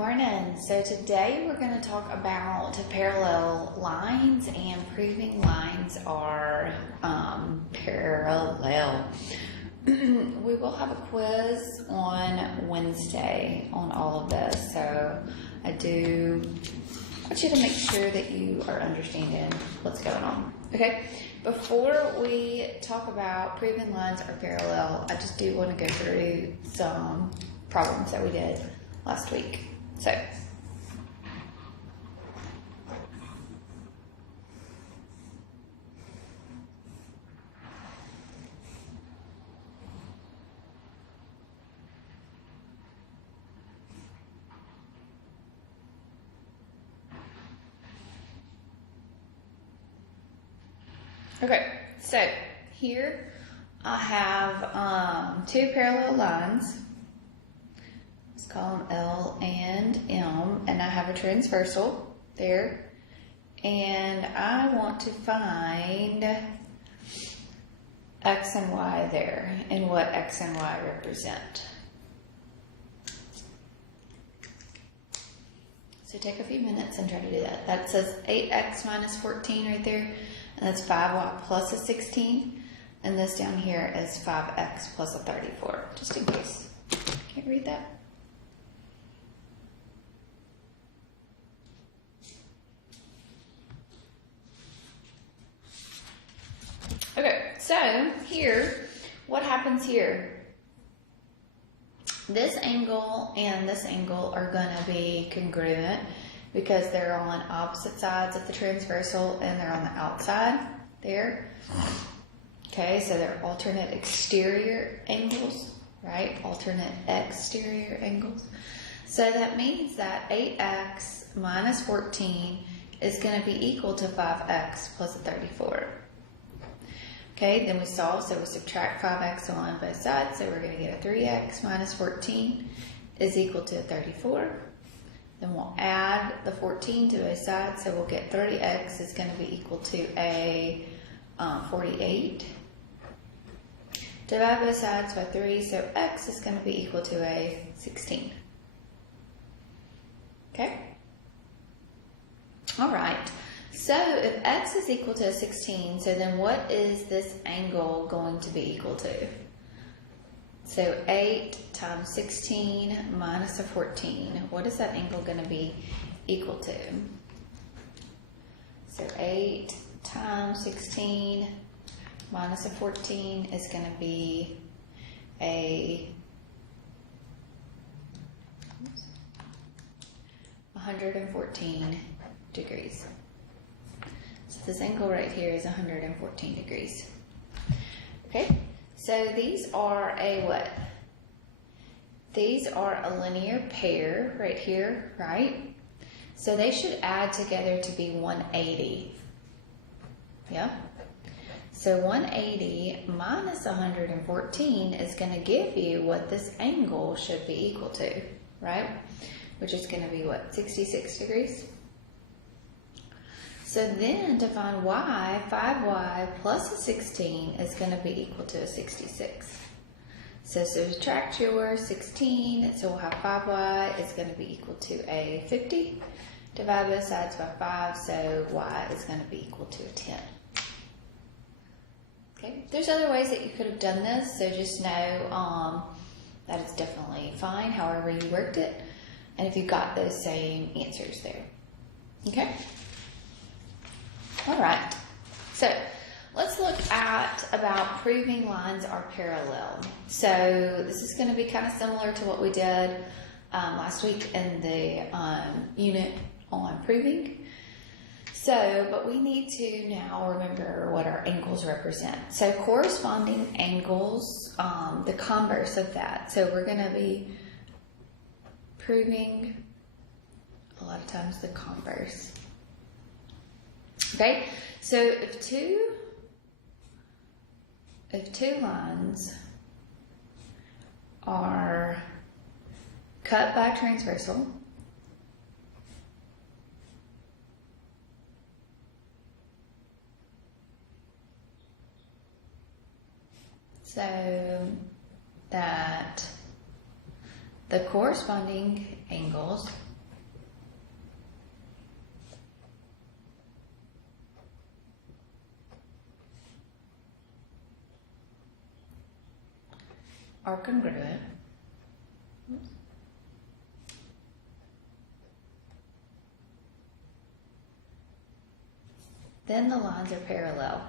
morning. So today we're going to talk about parallel lines and proving lines are parallel. We will have a quiz on Wednesday on all of this. So I do want you to make sure that you are understanding what's going on. Okay, before we talk about proving lines are parallel, I just do want to go through some problems that we did last week. So, here I have two parallel lines. Let's call them L and M, and I have a transversal there, and I want to find X and Y there and what X and Y represent. So take a few minutes and try to do that. That says 8x minus 14 right there, and that's 5y plus a 16. And this down here is 5x plus a 34, just in case. Can't read that? Okay, so here, what happens here? This angle and this angle are going to be congruent because they're on opposite sides of the transversal and they're on the outside there. Okay, so they're alternate exterior angles, right? Alternate exterior angles. So that means that 8x minus 14 is going to be equal to 5x plus a 34. Okay, then we solve, so we subtract 5x on both sides, so we're going to get a 3x minus 14 is equal to 34. Then we'll add the 14 to both sides, so we'll get 30x is going to be equal to a 48. Divide both sides by 3, so x is going to be equal to a 16. Okay? All right. So if x is equal to a 16, so then what is this angle going to be equal to? So 8 times 16 minus a 14. What is that angle going to be equal to? So 8 times 16 minus a 14 is going to be a 114 degrees. So this angle right here is 114 degrees. Okay, so these are a what? These are a linear pair right here, right? So they should add together to be 180. Yeah? So 180 minus 114 is going to give you what this angle should be equal to, right? Which is going to be what, 66 degrees? So then to find y, 5y plus a 16 is going to be equal to a 66. So subtract your 16, so we'll have 5y is going to be equal to a 50. Divide both sides by 5, so y is going to be equal to a 10. Okay, there's other ways that you could have done this, so just know that it's definitely fine however you worked it, and if you got those same answers there. Okay? All right, so let's look at about proving lines are parallel. So this is going to be kind of similar to what we did last week in the unit on proving. So, but we need to now remember what our angles represent. So corresponding angles, the converse of that. So we're going to be proving a lot of times the converse. Okay, so if two lines are cut by transversal, so that the corresponding angles are congruent, then the lines are parallel.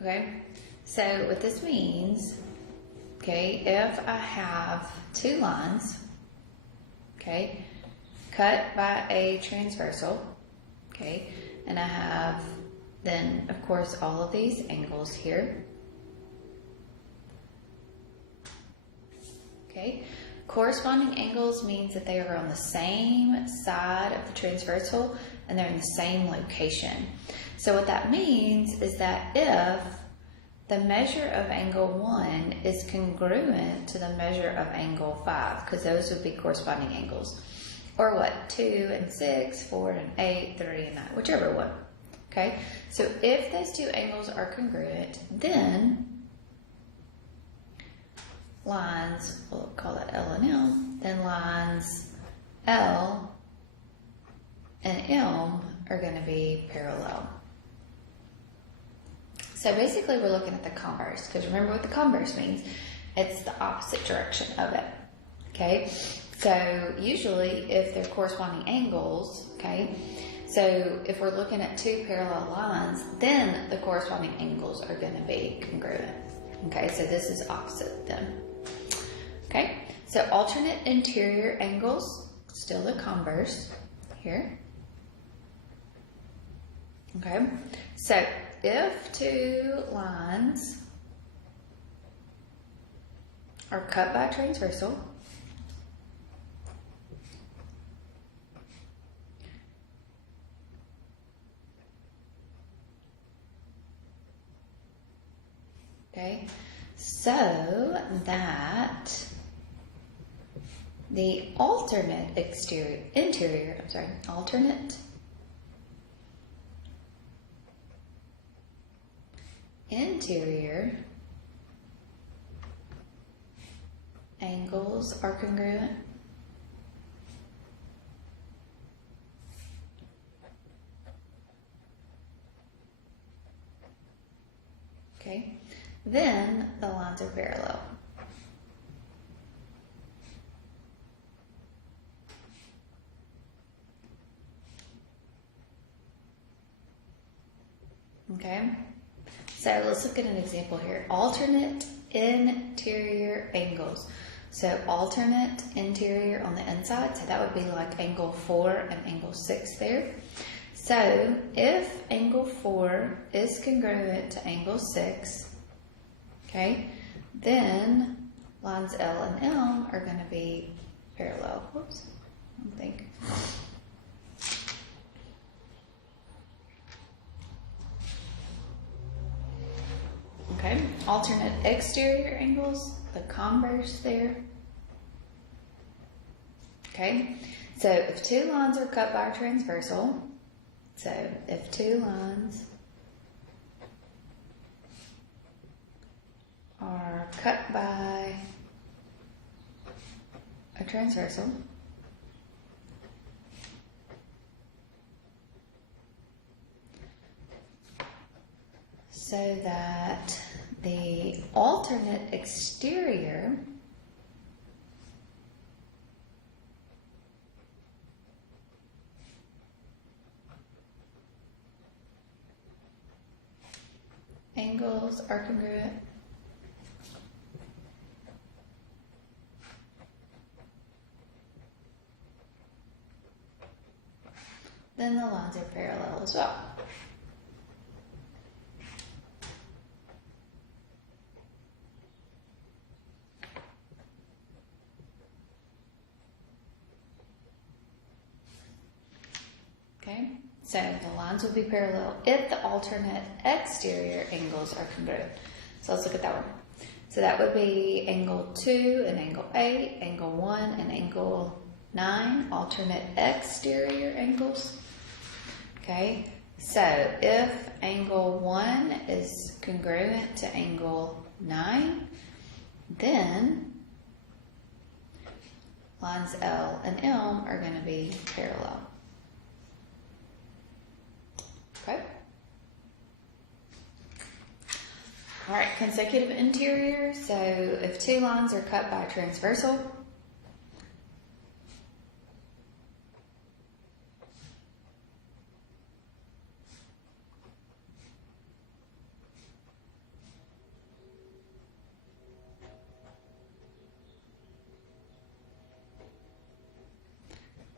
Okay, so what this means, okay, if I have two lines, okay, cut by a transversal, okay, and I have then, of course, all of these angles here, okay, corresponding angles means that they are on the same side of the transversal and they're in the same location. So what that means is that if the measure of angle 1 is congruent to the measure of angle 5, because those would be corresponding angles, or what, 2 and 6, 4 and 8, 3 and 9, whichever one. Okay, so if those two angles are congruent, then lines, we'll call it L and M, then lines L and M are going to be parallel. So basically we're looking at the converse, because remember what the converse means. It's the opposite direction of it. Okay, so usually if they're corresponding angles, okay, so if we're looking at two parallel lines, then the corresponding angles are going to be congruent. Okay, so this is opposite then. Okay, so alternate interior angles, still the converse here. Okay, so if two lines are cut by a transversal, okay, so that the alternate interior angles are congruent. Okay, then the lines are parallel. Okay, so let's look at an example here. Alternate interior angles. So alternate interior on the inside, so that would be like angle 4 and angle 6 there. So if angle 4 is congruent to angle 6, okay, then lines L and M are going to be parallel. Whoops, I don't think. Okay, alternate exterior angles, the converse there. Okay, so if two lines are cut by a transversal, so if two lines are cut by a transversal, so that the alternate exterior angles are congruent, then the lines are parallel as well. Okay, so the lines will be parallel if the alternate exterior angles are congruent. So let's look at that one. So that would be angle 2 and angle 8, angle 1 and angle 9, alternate exterior angles. Okay, so if angle 1 is congruent to angle 9, then lines L and M are going to be parallel. Okay? All right, consecutive interior. So if two lines are cut by a transversal,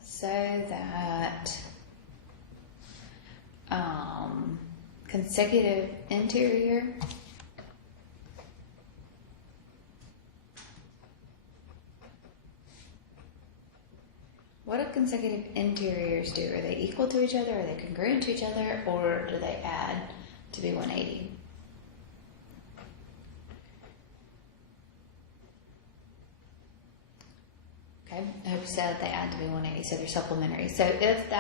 so that consecutive interior what do consecutive interiors do? Are they equal to each other? Are they congruent to each other? Or do they add to be 180? Okay, I hope you said that they add to be 180, so they're supplementary. So if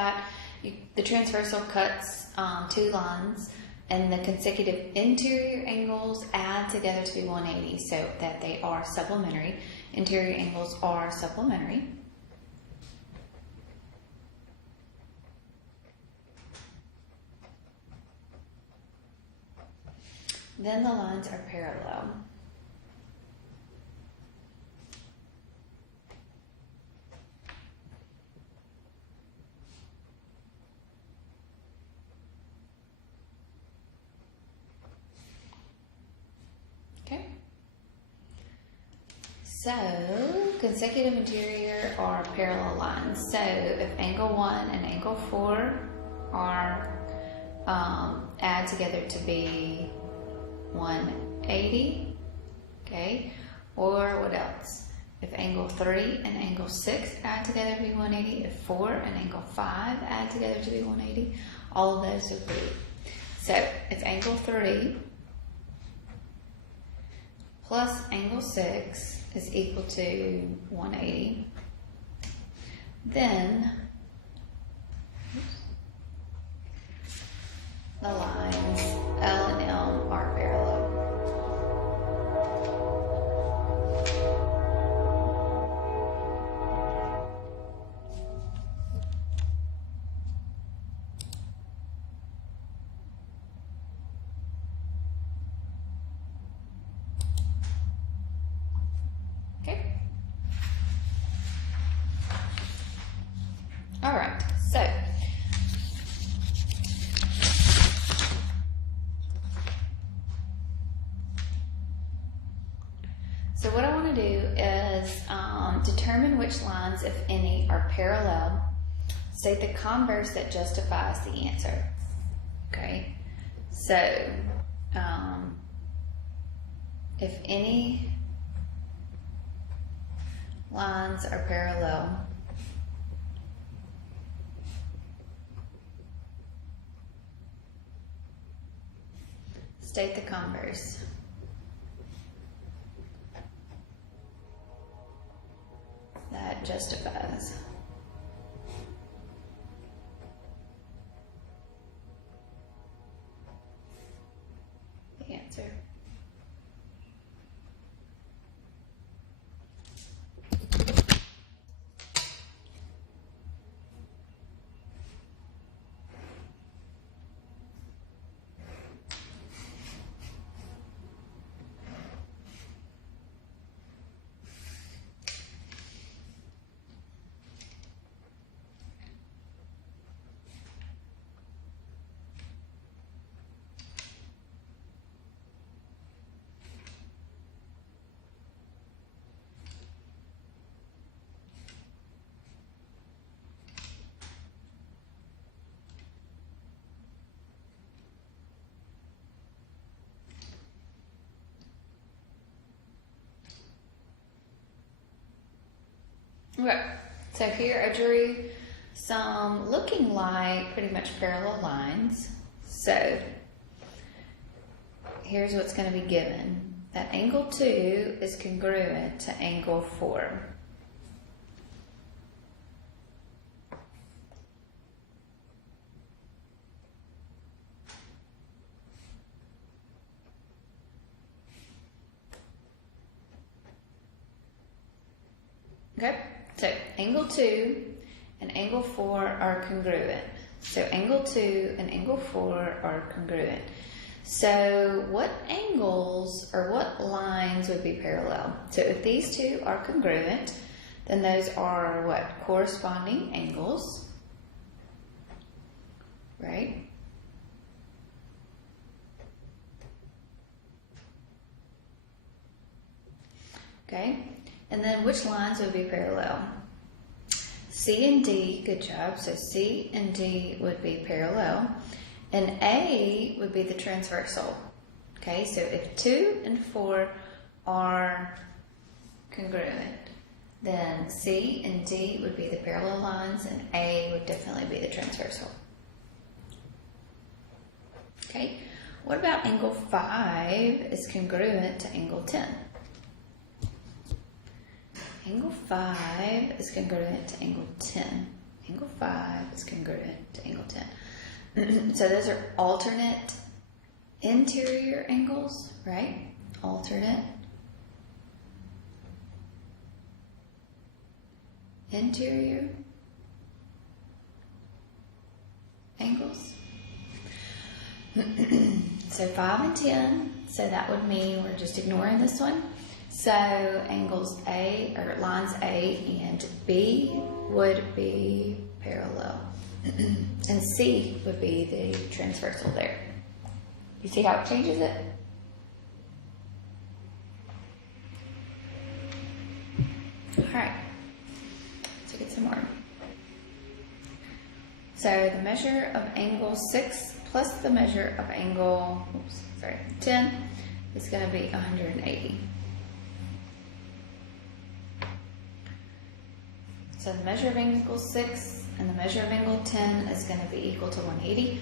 the transversal cuts two lines and the consecutive interior angles add together to be 180, so that they are supplementary. Interior angles are supplementary. Then the lines are parallel. Okay. So, consecutive interior are parallel lines. So, if angle 1 and angle 4 are add together to be 180, okay, or what else? If angle 3 and angle 6 add together to be 180, if 4 and angle 5 add together to be 180, all of those agree. So if angle 3 plus angle 6 is equal to 180, then the lines L and M are parallel. Okay. All right. So what I want to do is determine which lines, if any, are parallel. State the converse that justifies the answer. Okay. So if any lines are parallel, state the converse. That justifies the answer. Okay, so here I drew some looking like pretty much parallel lines. So here's what's going to be given. That angle 2 is congruent to angle 4. Okay, so angle 2 and angle 4 are congruent. So angle 2 and angle 4 are congruent. So what angles or what lines would be parallel? So if these two are congruent, then those are what? Corresponding angles, right? Okay, and then which lines would be parallel? C and D, good job. So C and D would be parallel. And A would be the transversal. Okay, so if 2 and 4 are congruent, then C and D would be the parallel lines, and A would definitely be the transversal. Okay, what about angle 5 is congruent to angle 10? Angle 5 is congruent to angle 10. Angle 5 is congruent to angle 10. So those are alternate interior angles, right? Alternate interior angles. So 5 and 10, so that would mean we're just ignoring this one. So angles A, or lines A and B would be parallel. And C would be the transversal there. You see how it changes it? Alright, let's get some more. So the measure of angle 6 plus the measure of angle 10 is going to be 180. So the measure of angle 6 and the measure of angle 10 is going to be equal to 180.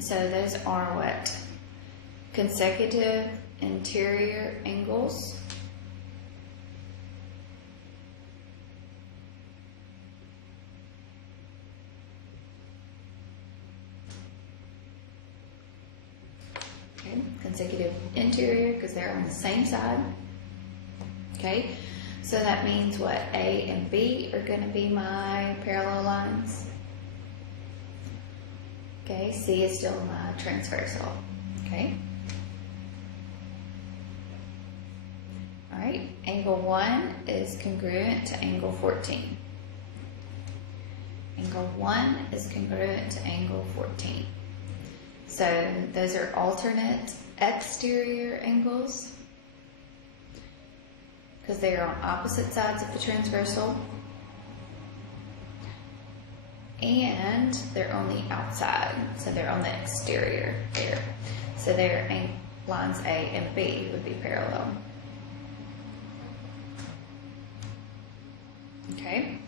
So those are what? Consecutive interior angles. Okay, consecutive interior because they're on the same side. Okay. So that means what? A and B are going to be my parallel lines. Okay, C is still my transversal. Okay. All right, angle 1 is congruent to angle 14. Angle 1 is congruent to angle 14. So those are alternate exterior angles, because they are on opposite sides of the transversal, and they're on the outside, so they're on the exterior there. So their lines A and B would be parallel. Okay,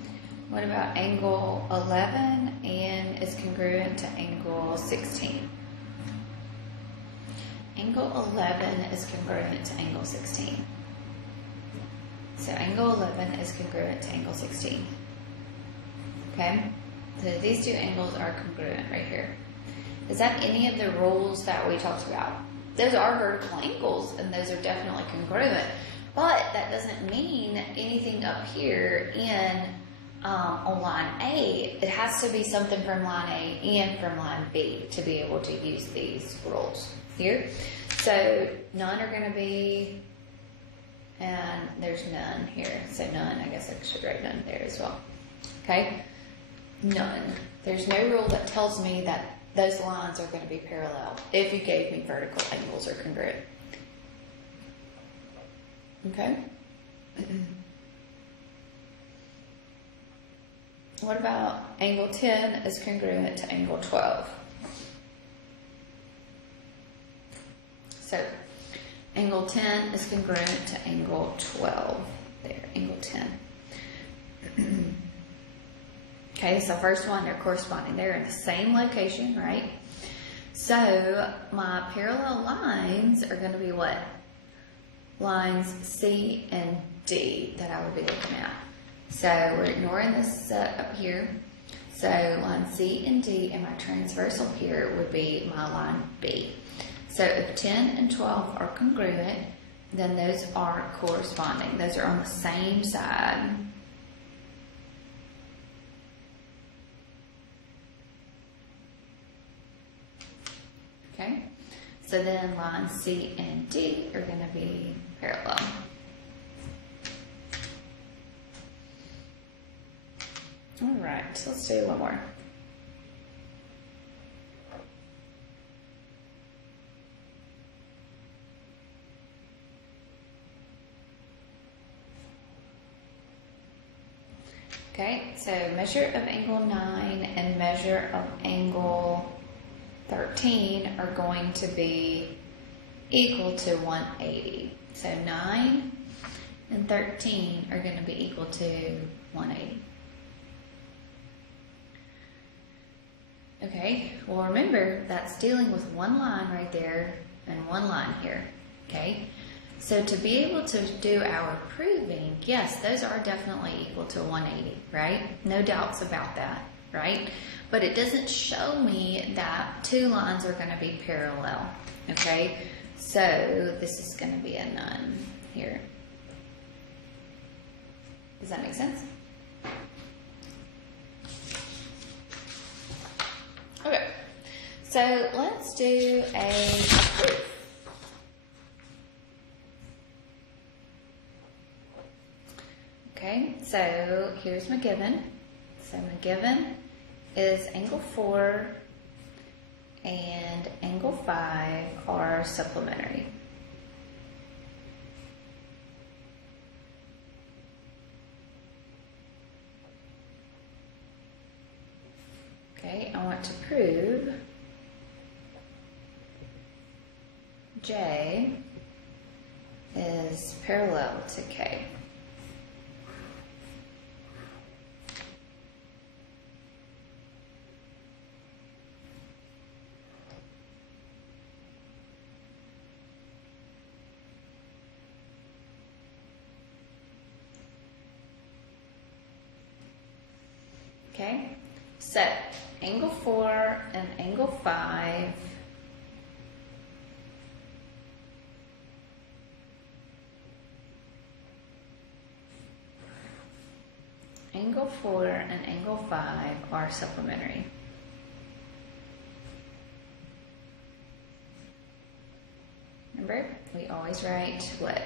what about angle 11 and is congruent to angle 16? Angle 11 is congruent to angle 16. So angle 11 is congruent to angle 16. Okay? So these two angles are congruent right here. Is that any of the rules that we talked about? Those are vertical angles, and those are definitely congruent. But that doesn't mean anything up here on line A. It has to be something from line A and from line B to be able to use these rules here. So none are going to be, and there's none here. So none, I guess I should write none there as well. Okay? None. There's no rule that tells me that those lines are going to be parallel if you gave me vertical angles or congruent. Okay? What about angle 10 is congruent to angle 12? So, angle 10 is congruent to angle 12. There, angle 10. Okay, so first one, they're corresponding. They're in the same location, right? So, my parallel lines are going to be what? Lines C and D that I would be looking at. So, we're ignoring this up here. So, line C and D and my transversal here would be my line B. So, if 10 and 12 are congruent, then those are corresponding. Those are on the same side. Okay, so then lines C and D are going to be parallel. All right, let's do one more. Okay, so measure of angle 9 and measure of angle 13 are going to be equal to 180. So 9 and 13 are going to be equal to 180. Okay, well remember that's dealing with one line right there and one line here. Okay, so to be able to do our proving, yes, those are definitely equal to 180, right? No doubts about that, right? But it doesn't show me that two lines are going to be parallel, okay? So this is going to be a none here. Does that make sense? Okay, so let's do a proof. Okay, so here's my given. So my given is angle 4 and angle 5 are supplementary. Okay, I want to prove J is parallel to K. Okay, so angle 4 and angle 5 angle 4 and angle 5 are supplementary. Remember, we always write what?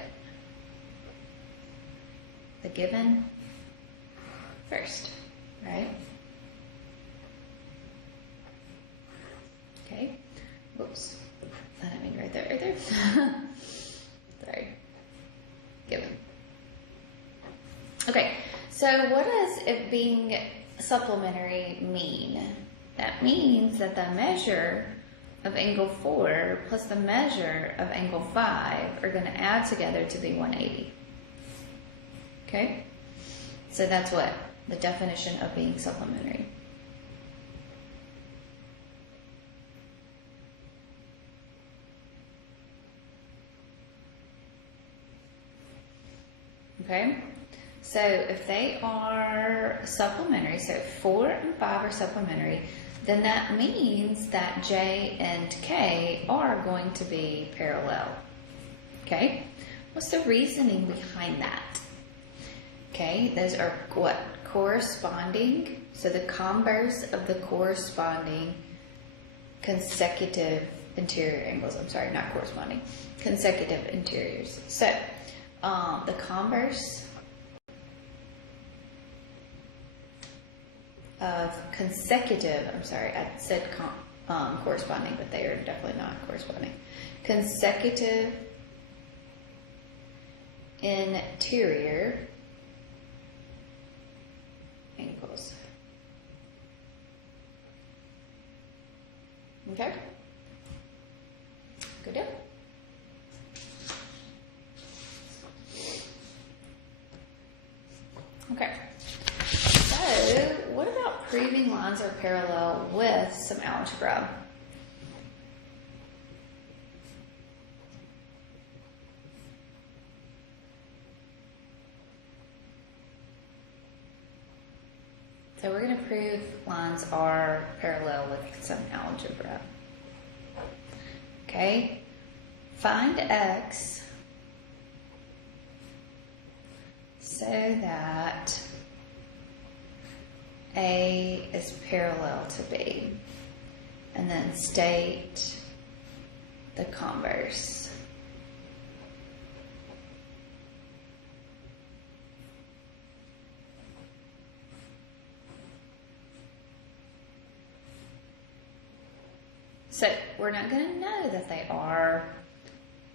The given first, right? Okay. Whoops. I didn't mean right there. Sorry. Given. Okay. So what does it being supplementary mean? That means that the measure of angle 4 plus the measure of angle 5 are going to add together to be 180. Okay? So that's what the definition of being supplementary. Okay? So if they are supplementary, so 4 and 5 are supplementary, then that means that J and K are going to be parallel. Okay? What's the reasoning behind that? Okay, those are what? Corresponding. So the converse of the corresponding consecutive interior angles. I'm sorry, not corresponding. Consecutive interiors. So the converse of consecutive, I'm sorry, I said corresponding, but they are definitely not corresponding. Consecutive interior angles. Okay? Good deal. Okay. So, what about proving lines are parallel with some algebra? So we're going to prove lines are parallel with some algebra. Okay? Find X so that A is parallel to B. And then state the converse. So we're not going to know that they are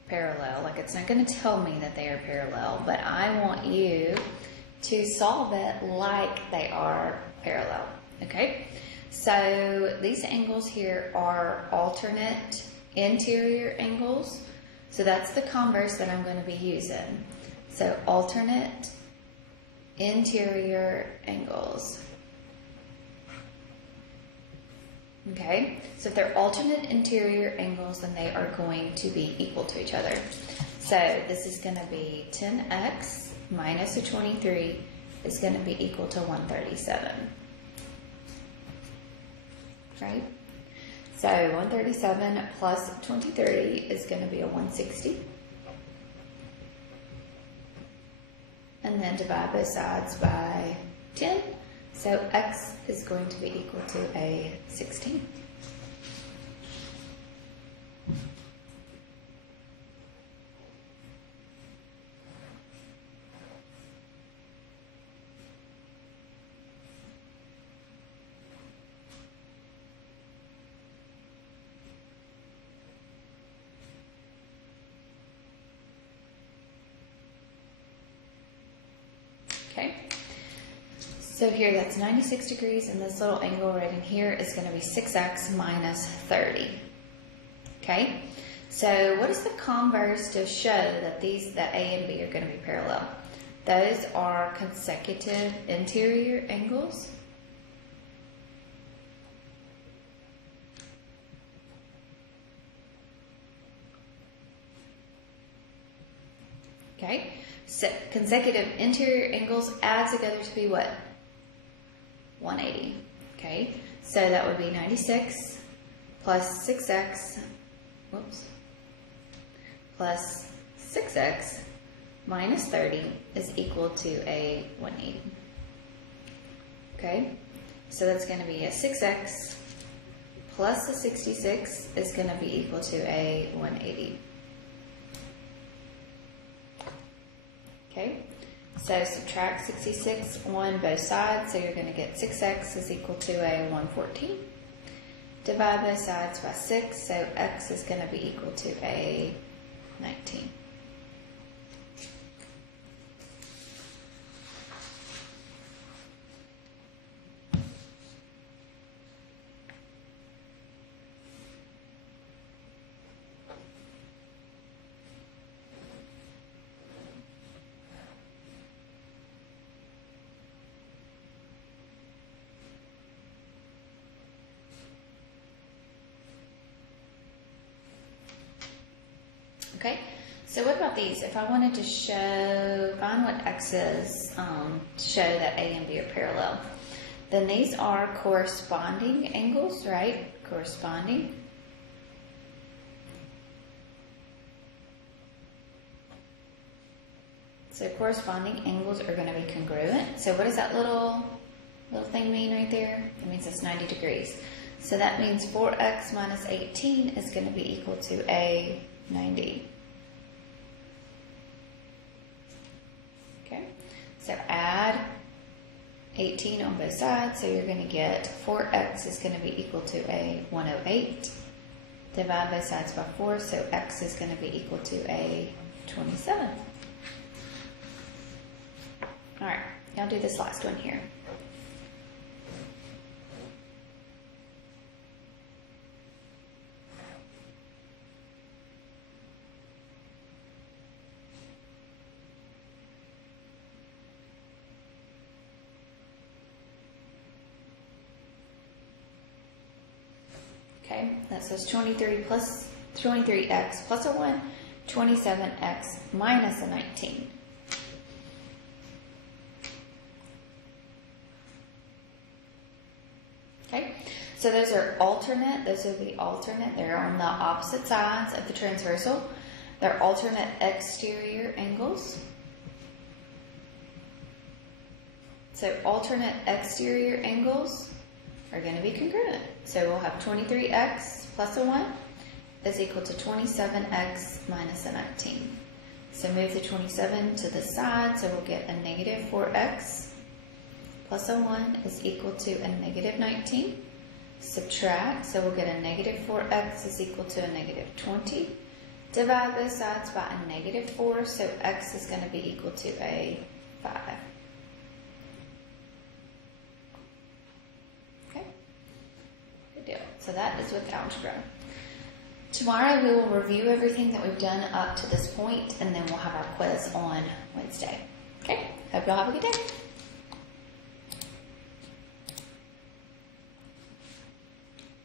parallel, like it's not going to tell me that they are parallel, but I want you to solve it like they are parallel, okay? So these angles here are alternate interior angles, so that's the converse that I'm going to be using. So alternate interior angles. Okay, so if they're alternate interior angles, then they are going to be equal to each other. So this is going to be 10x minus a 23 is going to be equal to 137. Right? So 137 plus 23 is going to be a 160. And then divide both sides by 10. So x is going to be equal to a 16. Okay. So here that's 96 degrees, and this little angle right in here is going to be 6x minus 30. Okay? So what is the converse to show that that A and B are going to be parallel? Those are consecutive interior angles. Okay? So consecutive interior angles add together to be what? 180. Okay, so that would be 96 plus 6x, whoops, plus 6x minus 30 is equal to a 180. Okay, so that's going to be a 6x plus a 66 is going to be equal to a 180. Okay. So subtract 66 on both sides, so you're going to get 6x is equal to a 114. Divide both sides by 6, so x is going to be equal to a 19. Okay, so what about these? If I wanted to find what x is to show that A and B are parallel, then these are corresponding angles, right? Corresponding. So corresponding angles are going to be congruent. So what does that little thing mean right there? It means it's 90 degrees. So that means 4x minus 18 is going to be equal to a 90. Okay, so add 18 on both sides, so you're going to get 4x is going to be equal to a 108. Divide both sides by 4, so x is going to be equal to a 27. All right, now do this last one here. Okay, that says 23x plus a 1, 27x minus a 19. Okay, so those are alternate. Those are the alternate. They're on the opposite sides of the transversal. They're alternate exterior angles. So alternate exterior angles are going to be congruent. So we'll have 23x plus a 1 is equal to 27x minus a 19. So move the 27 to the side, so we'll get a negative 4x plus a 1 is equal to a negative 19. Subtract, so we'll get a negative 4x is equal to a negative 20. Divide both sides by a negative 4, so x is going to be equal to a 5. Okay, good deal. So that is with algebra. Tomorrow we will review everything that we've done up to this point, and then we'll have our quiz on Wednesday. Okay, hope y'all have a good day.